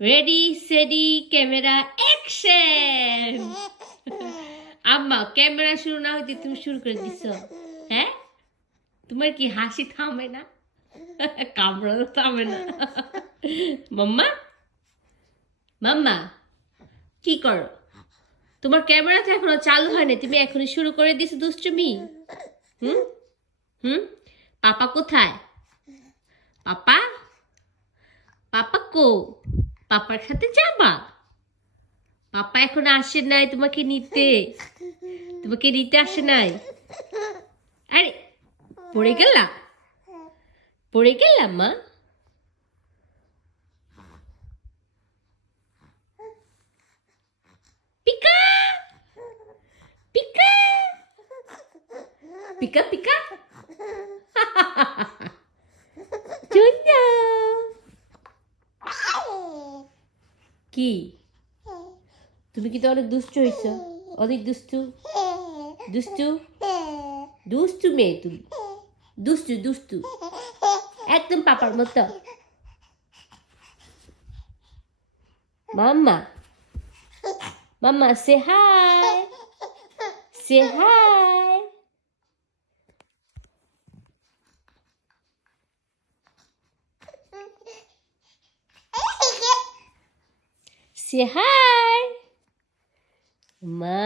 Ready সেডি camera action. আম্মা camera শুরু না হইতে তুমি শুরু করে দিছো। হ্যাঁ, তোমার কি হাসি থামে না? কামড়ানো থামে না? মাম্মা, মাম্মা কি করো? তোমার ক্যামেরা তো এখনো চালু হয়নি, তুমি এখনই শুরু করে দিছো দুষ্টুমি। হুম হুম পাপা কোথায়? পাপা, পাপা কো? পাপার সাথে যাবা? পাপা এখন আসে নাই তোমাকে নিতে, তোমাকে নিতে আসে নাই। আরে পড়ে গেলাম, পড়ে গেলাম মা। পিকা পিকা পিকা পিকা। জুনিয়া কি, তুমি কিন্তু অনেক দুষ্টু হয়েছো, অনেক দুষ্টু, দুষ্টু, দুষ্টু মেয়ে তুমি, দুষ্টু দুষ্টু, একদম পাপার মতো। মাম্মা, মাম্মা সে হাই, সে হাই, সে হাই মা।